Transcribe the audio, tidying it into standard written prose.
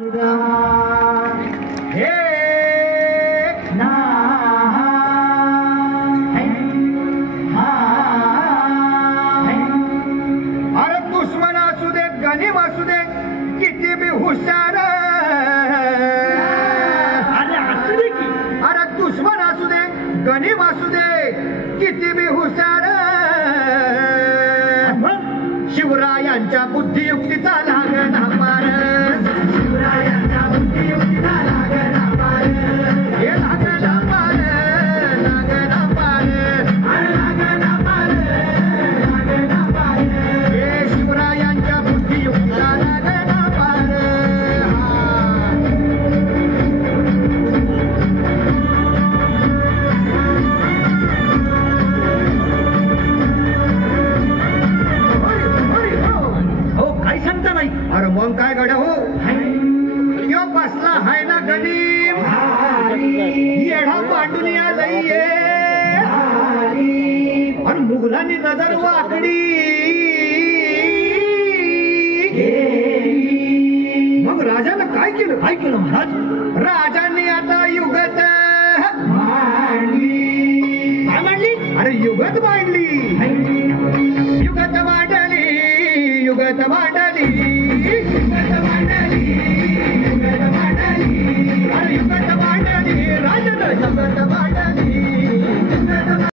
अरे दुश्मन असू दे गणिम असू दे किती बी हुशार अरे दुश्मन असू दे गणिम असू दे किती बी हुशार शिवरायांच्या बुद्धियुक्तीचा लागला पार शिवरायांच्या बुद्धियुक्तीचा लागला पार हे लागला पार लागला पार लागला पार लागला पार हे शिवरायांच्या बुद्धियुक्तीचा लागला पार सांगता नाही अरे मग काय गड्या हो यो बसला हाय ना गणिम येढा पांडून आलंय आणि मुघलांनी नजर वाकडी मग राजानं काय केलं महाराज राजांनी आता युगत मांडली काय मांडली अरे युगत मांडली युगत मांडली युगत मांडली